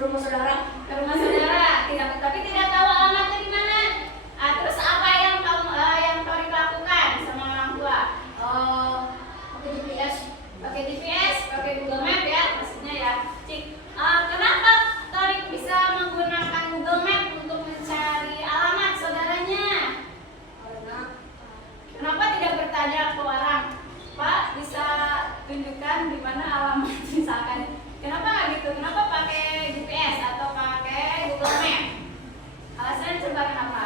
rumah saudara. Ke rumah saudara, tapi tidak tahu alamatnya di mana. Terus apa yang Tori lakukan sama orang tua? Pakai GPS. Pakai GPS, pakai Google Map ya, pastinya ya. Cik, kenapa Tori bisa menggunakan Google Map untuk mencari alamat saudaranya? Karena Kenapa tidak bertanya ke orang, Pak, bisa tunjukkan di mana alamat misalkan? Kenapa nggak gitu? Kenapa pakai GPS atau pakai Google Map? Alasannya coba kenapa?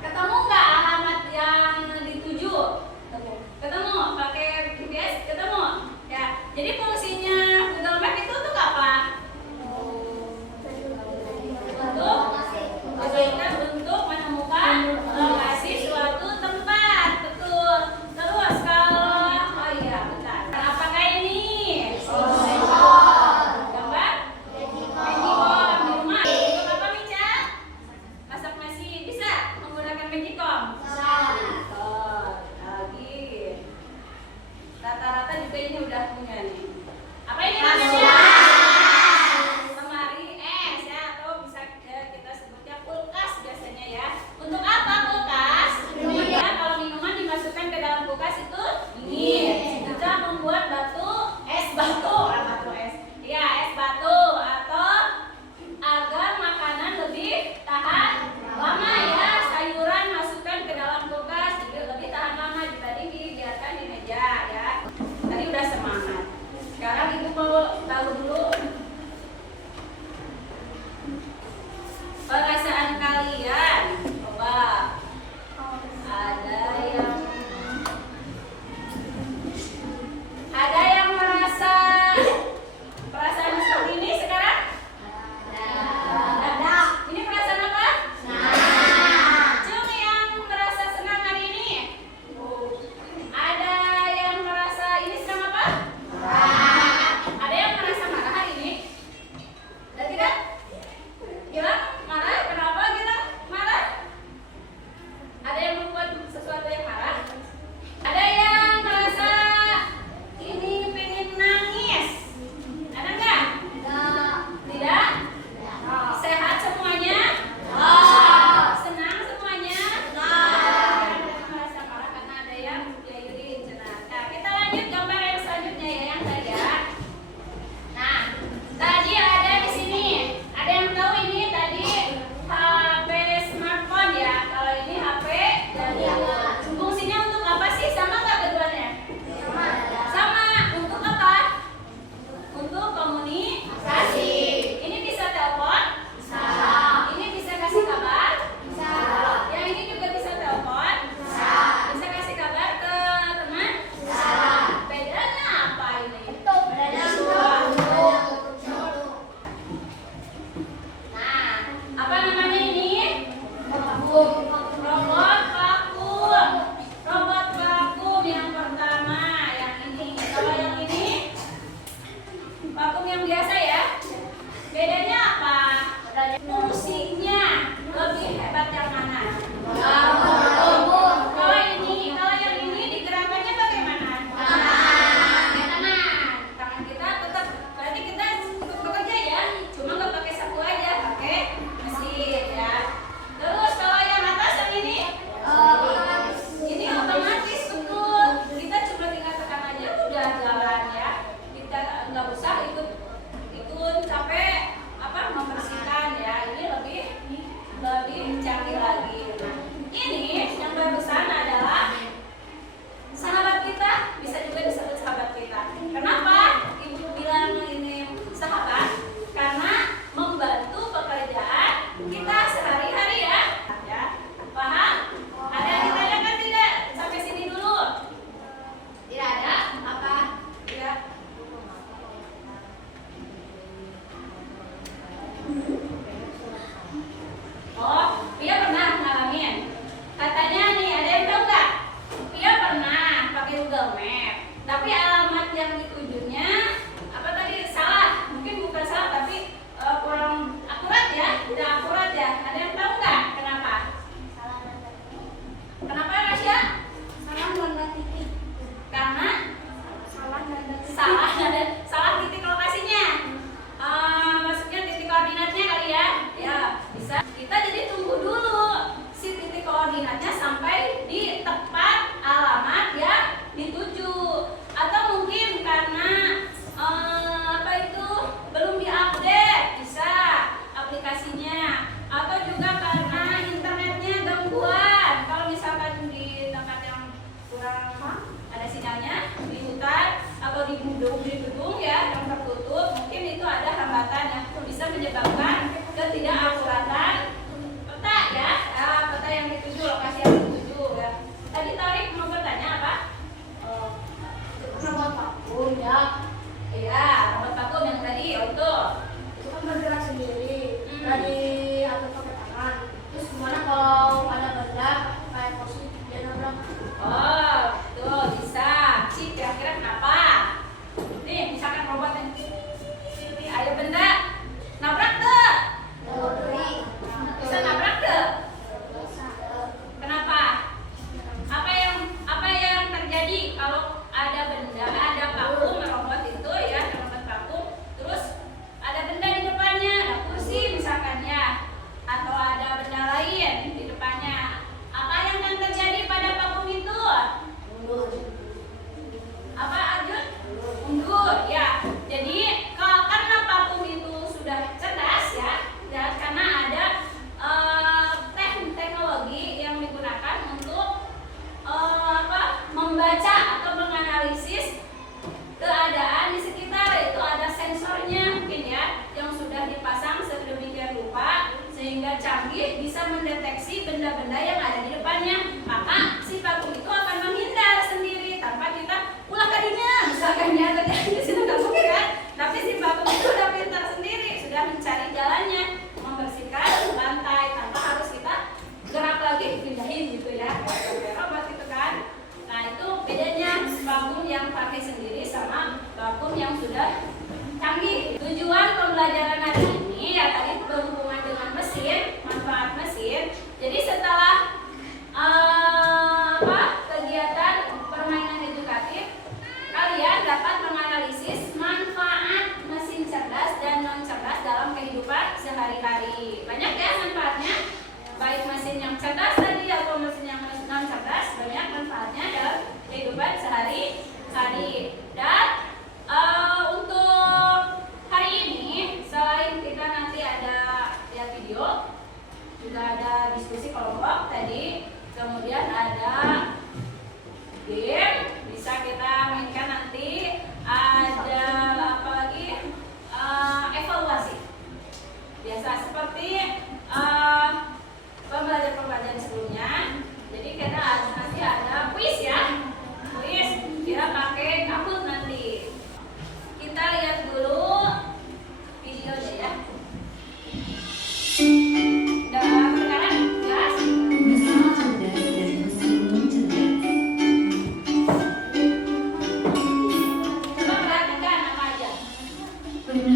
Ketemu nggak alamat yang dituju? Ketemu. Pakai GPS ketemu. Ya. Jadi fungsinya Google Map itu untuk apa? Untuk menemukan lokasi suatu tempat. Betul. Terus kalau bentar. Apakah ini? Gambar? Magicom di rumah. Untuk apa, Mica? Masak nasi bisa menggunakan Magicom? Lagi. Rata-rata juga ini udah punya nih. Apa ini namanya? Lemari es ya, atau bisa kita sebutnya kulkas biasanya ya. Untuk apa kulkas? Ya, kalau minuman dimasukkan ke dalam kulkas itu dingin. Kita membuat es batu es. Ya, es batu atau agar makanan lebih tahan lama ya. Sayuran masukkan ke dalam kulkas jadi lebih tahan lama dibanding dibiarkan di meja ya. Tadi udah semangat. Sekarang ibu mau tahu dulu perasaan kalian. Coba ada yang merasa perasaan seperti ini sekarang? Ada. Ini perasaan apa? Cuma yang merasa senang hari ini? Ada yang merasa ini sedang apa? Ada yang merasa marah hari ini? Ada tidak? Gila? Marah? Kenapa kita marah? Ada yang membuat sesuatu yang marah? Ada yang merasa ini pengen nangis? Ada nggak? Tidak? Sehat semuanya? Senang semuanya? Merasa marah karena ada yang diayurin cenah. Nah, kita lanjut gambar yang selanjutnya ya, yang tadi ya. Nah, tadi ada di sini. Ada yang tahu ini tadi HP smartphone ya. Kalau ini HP jadi fungsinya untuk apa sih? Sama nggak keduanya? Sama. Untuk apa? Untuk komunikasi. Ini bisa telepon? Bisa. Ini bisa kasih kabar? Bisa. Yang ini juga bisa telepon? Bisa. Bisa kasih kabar ke teman? Bisa. Bedanya apa ini? Bedanya Nah, apa namanya ini? Robot vakum. Robot vakum yang pertama, yang ini. Kalau yang ini vakum yang biasa ya. Bedanya apa? Fungsinya lebih hebat yang mana? Kalau yang ini digerakkannya bagaimana? Tangan. Tangan kita tetap, berarti kita ikut bekerja ya. Cuma nggak pakai sapu aja, pakai mesin ya. Terus kalau yang atas yang ini otomatis betul. Kita cuma tinggal tekan aja udah jalan ya. Kita nggak usah ikut capek membersihkan ya. Ini lebih canggih lagi. Nah, ini yang barusan adalah sahabat kita, bisa juga disebut sahabat kita. Kenapa ibu bilang ini sahabat? Karena membantu pekerjaan kita sehari-hari ya. Ya, paham? Ada yang ditanyakan tidak? Sampai sini dulu. Tidak ada? Apa? Tidak. Oh, Pia pernah ngalamin. Katanya nih, ada yang tahu nggak? Pia pernah pakai Google Map, tapi alamat yang ditujunya apa tadi salah. Mungkin bukan salah, tapi kurang akurat ya, tidak akurat ya. Ada yang tahu nggak kenapa? Kenapa Rasya? Salah nanda titik. Karena salah titik lokasinya.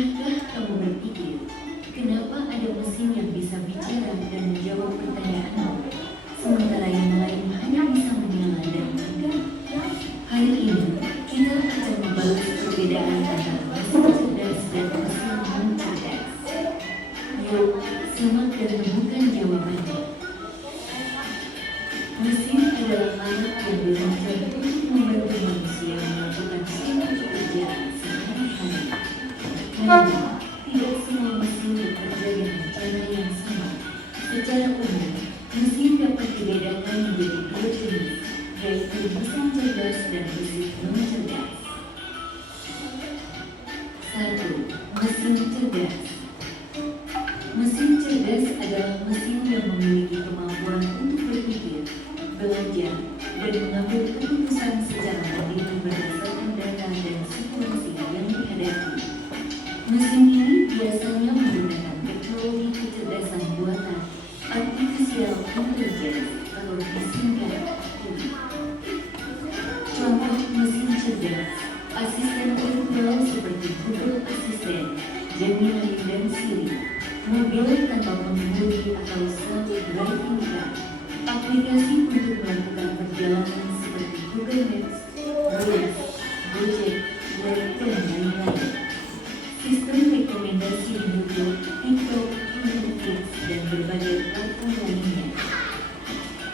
Pernahkah kamu berpikir, kenapa ada mesin yang bisa bicara dan menjawab pertanyaanmu, sementara yang lain hanya bisa menyala dan makan? Hari ini, kita akan membahas perbedaan antara mesin cerdas dan mesin non-cerdas. Yuk, simak dan temukan jawabannya. Mesin adalah alat yang dirancang untuk membantu manusia melakukan semua pekerjaan sehari-hari. Namun, tidak semua mesin bekerja dengan cara yang sama. Secara umum, mesin dapat dibedakan menjadi dua jenis, yaitu mesin cerdas dan mesin non-cerdas. 1. Mesin cerdas. Mesin cerdas adalah mesin yang memiliki kemampuan untuk berpikir, belajar, dan mengambil keputusan secara mandiri berdasarkan data dan situasi yang dihadapi. Mesin ini biasanya menggunakan teknologi kecerdasan buatan artificial intelligence atau disingkat AI. Contoh mesin cerdas, asisten virtual seperti Google Assistant, Gemini, dan Siri, mobil tanpa pengemudi atau self-driving car, aplikasi untuk melakukan perjalanan seperti Google Maps, Waze, Gojek, dan lain-lain. Sistem rekomendasi di YouTube, TikTok, Netflix, dan berbagai platform lainnya.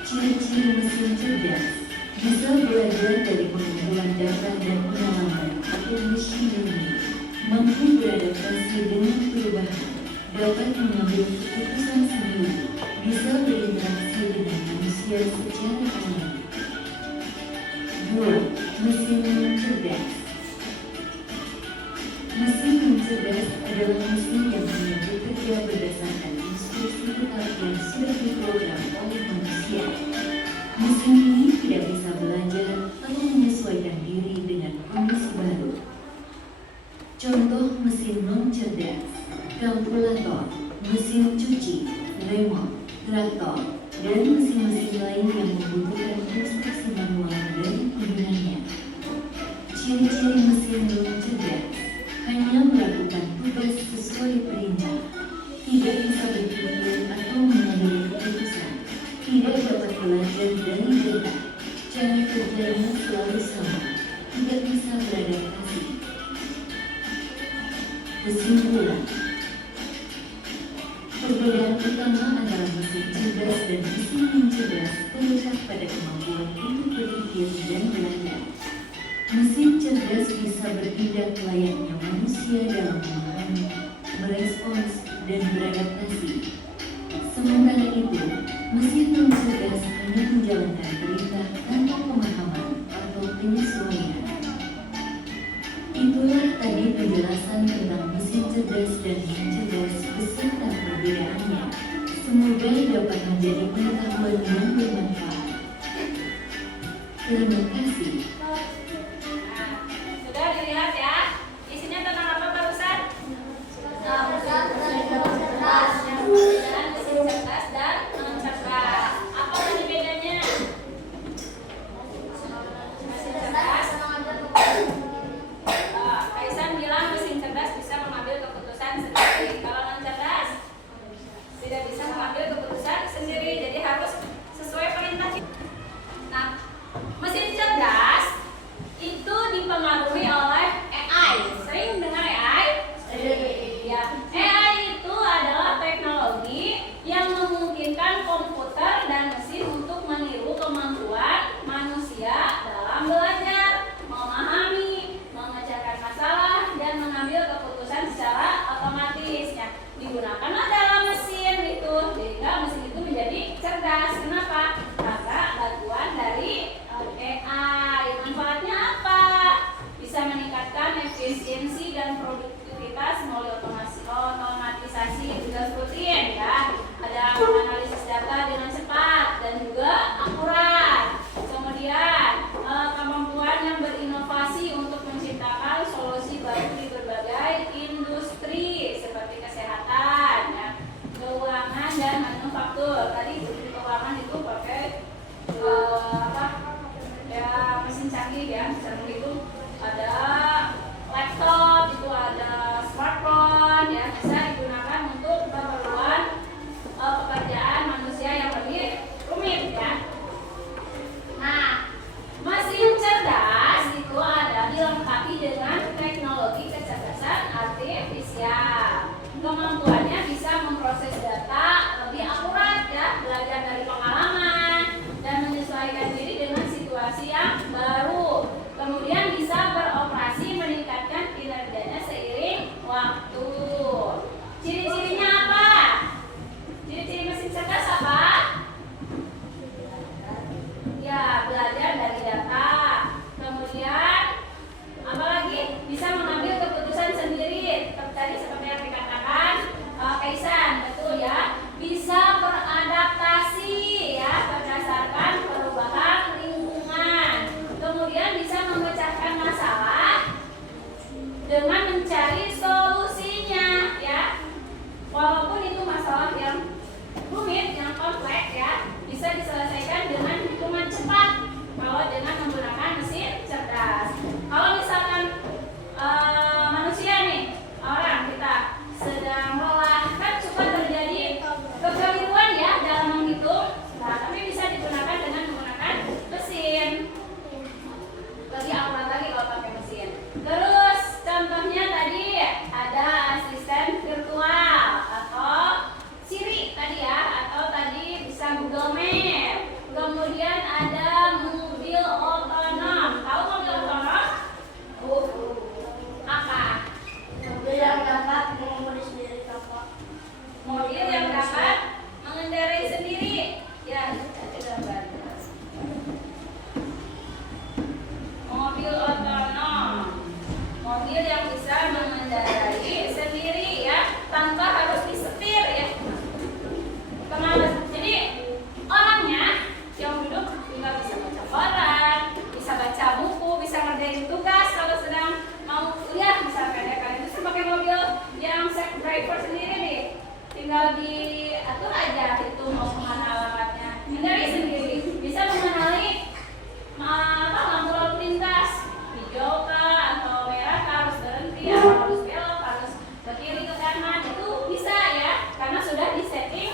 Ciri-ciri mesin cerdas bisa belajar dari pengumpulan data dan pengalaman atau machine learning, mampu beradaptasi dengan perubahan, dapat mengambil keputusan sendiri, bisa berinteraksi dengan manusia secara alami. 2. Mesin non-cerdas. Mesin non-cerdas adalah mesin yang hanya bekerja berdasarkan instruksi tetap yang sudah diprogram oleh manusia. Mesin ini tidak bisa belajar atau menyesuaikan diri dengan kondisi baru. Contoh mesin non-cerdas: kalkulator, mesin cuci, remote, traktor, dan mesin-mesin lain yang membutuhkan instruksi manual dari penggunanya. Ciri-ciri mesin non-cerdas: hanya melakukan tugas sesuai perintah, tidak bisa berpikir atau mengambil keputusan, tidak dapat belajar dari data, cara kerjanya selalu sama, tidak bisa beradaptasi. Kesimpulan: perbedaan utama antara mesin cerdas dan mesin non-cerdas terletak pada kemampuan untuk berpikir dan belajar. Mesin cerdas bisa bertindak layaknya manusia dalam memahami, merespons, dan beradaptasi. Sementara itu, mesin non-cerdas hanya menjalankan perintah tanpa pemahaman atau penyesuaian. Itulah tadi penjelasan tentang mesin cerdas dan non-cerdas beserta perbedaannya. Semoga dapat menjadi pengetahuan yang bermanfaat. Terima kasih. Sudah dilihat ya, isinya tentang apa barusan? Dan mesin cerdas dan non-cerdas. Apa tadi bedanya? Mesin cerdas. Kaisan bilang mesin cerdas bisa mengambil keputusan sendiri. Kalau non-cerdas tidak bisa mengambil keputusan sendiri, jadi harus sesuai perintah. Nah, mesin cerdas itu dipengaruhi oleh AI. Sering dengar AI? Ya. AI itu adalah teknologi yang memungkinkan komputer dan mesin untuk meniru kemampuan manusia dalam belajar, memahami, memecahkan masalah, dan mengambil keputusan secara otomatis. Ya, digunakanlah dalam mesin itu, sehingga mesin itu menjadi cerdas. Kenapa? Karena bantuan dari AI. Manfaatnya apa? Bisa meningkatkan efisiensi dan produktivitas melalui otomasi. tinggal diatur aja itu mau kemana alamatnya. Hindari sendiri, bisa mengenali lampu lalu lintas, hijau kah atau merah kah, harus berhenti atau harus belok, harus ke kiri ke kanan, itu bisa ya, karena sudah disetting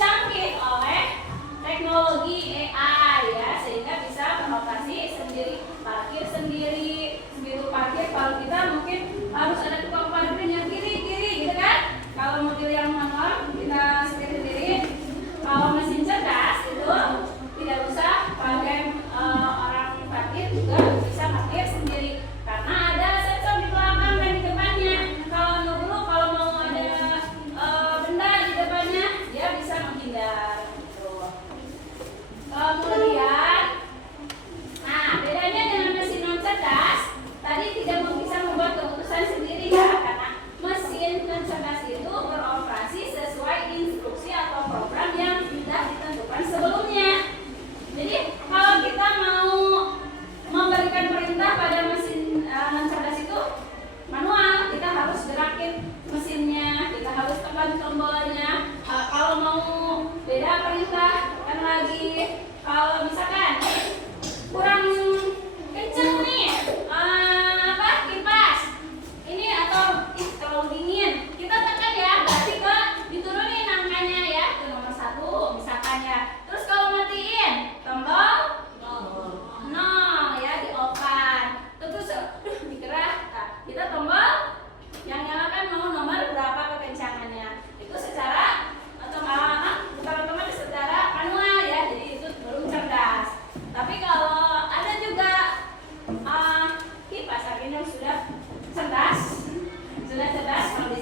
canggih oleh teknologi AI ya, sehingga bisa beroperasi sendiri, parkir sendiri, begitu parkir. Kalau kita mungkin harus ada tukang parkir yang kiri gitu kan, kalau mobil yang manual kita setir sendiri. Kalau mesin cerdas itu tidak usah pakai orang parkir, juga bisa parkir sendiri karena ada sensor di belakang dan di depannya. Kalau dulu kalau mau ada benda di depannya, dia bisa menghindar gitu. Kemudian, nah bedanya dengan mesin non cerdas, tadi tidak bisa membuat keputusan sendiri ya, karena mesin non cerdas itu beroperasi sesuai instruksi atau program yang sudah ditentukan sebelumnya. Jadi kalau kita mau memberikan perintah pada mesin non cerdas itu manual, kita harus gerakin mesinnya, kita harus tekan tombolnya. Kalau mau beda perintah kan lagi, kalau misalkan kurang kenceng nih kipas ini atau terlalu dingin, kita tekan ya, berarti ke diturunin angkanya ya ke nomor 1 misalkan ya. Terus kalau matiin tombol 0 ya, di off kan. Terus dikerah, nah, kita tombol yang nyalakan mau nomor berapa kekencangannya, itu secara otomatis secara manual ya, jadi itu belum cerdas. Tapi kalau ada juga kipas angin yang sudah cerdas, kalau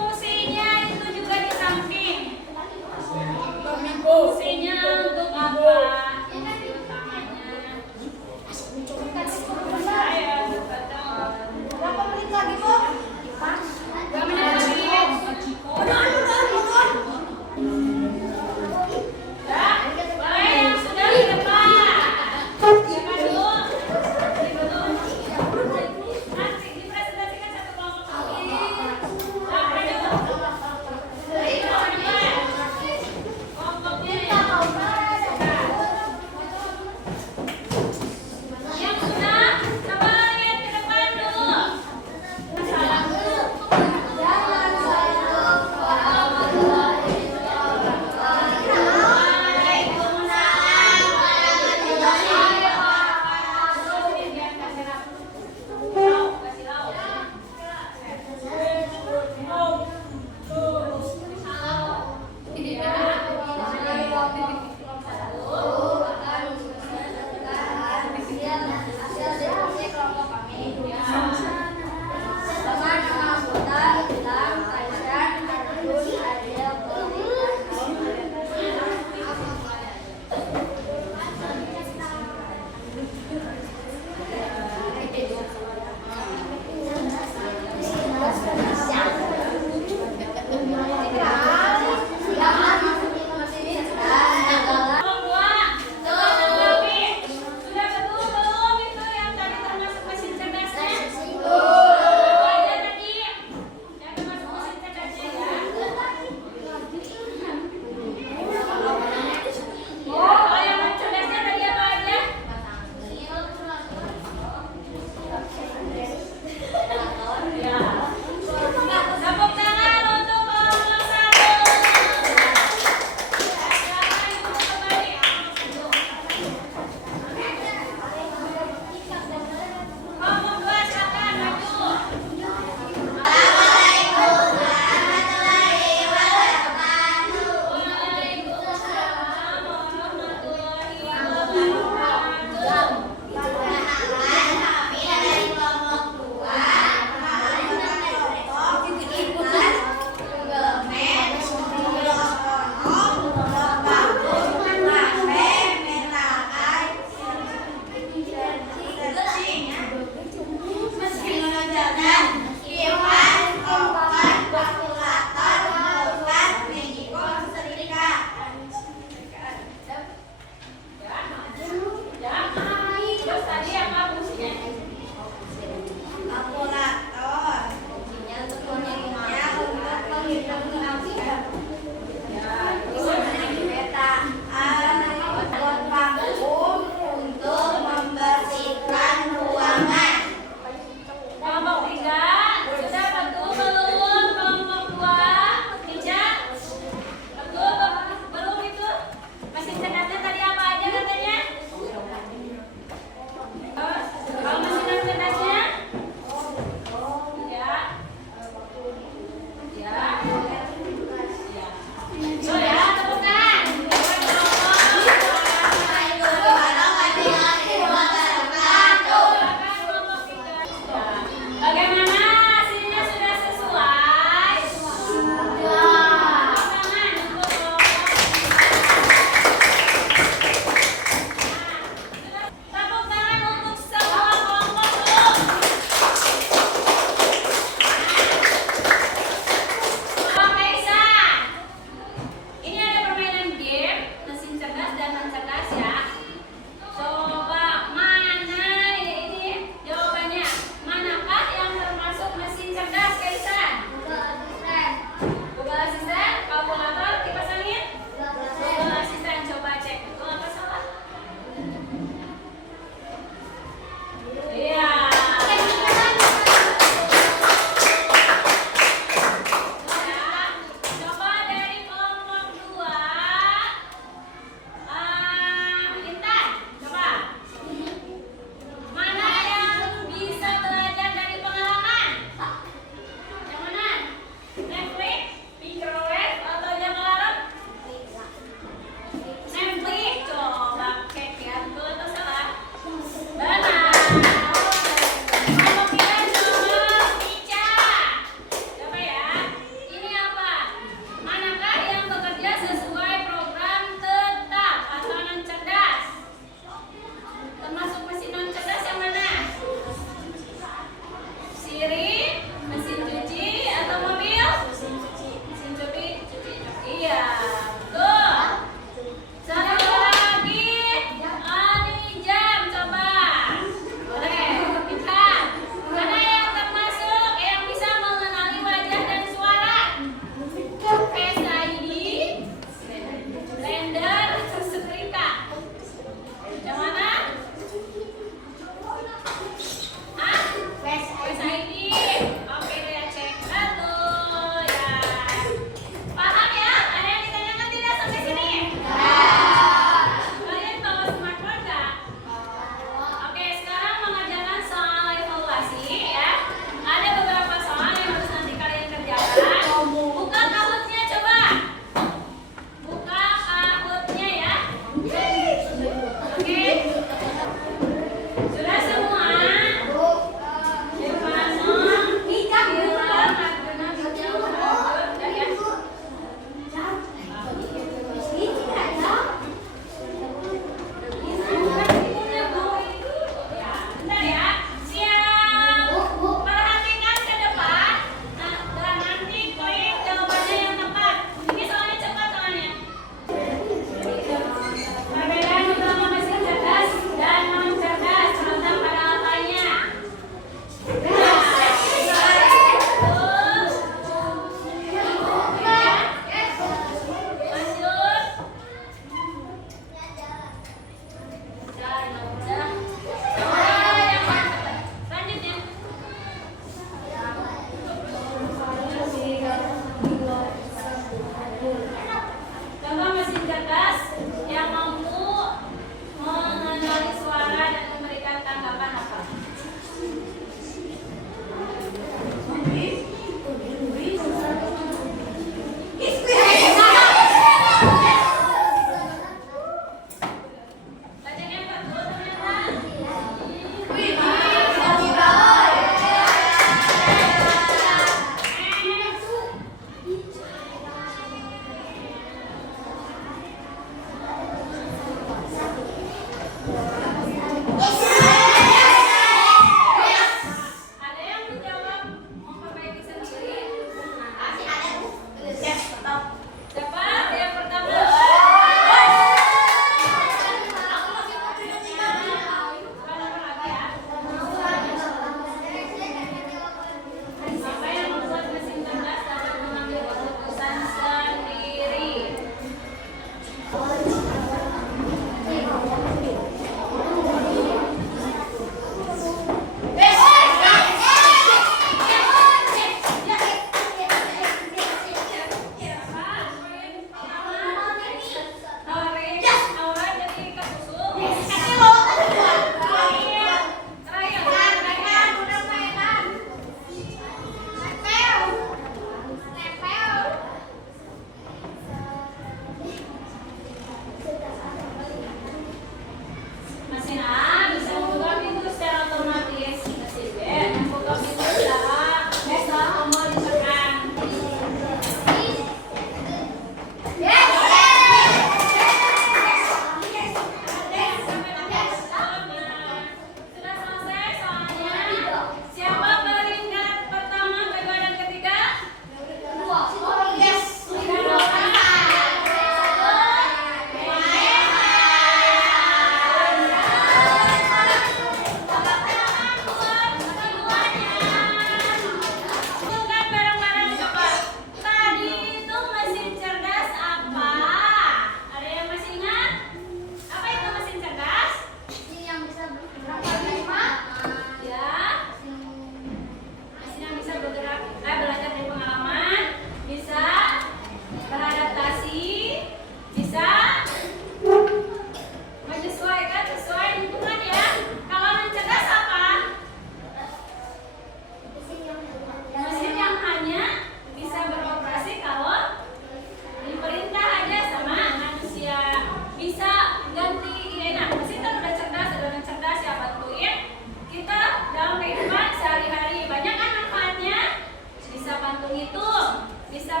menghitung, bisa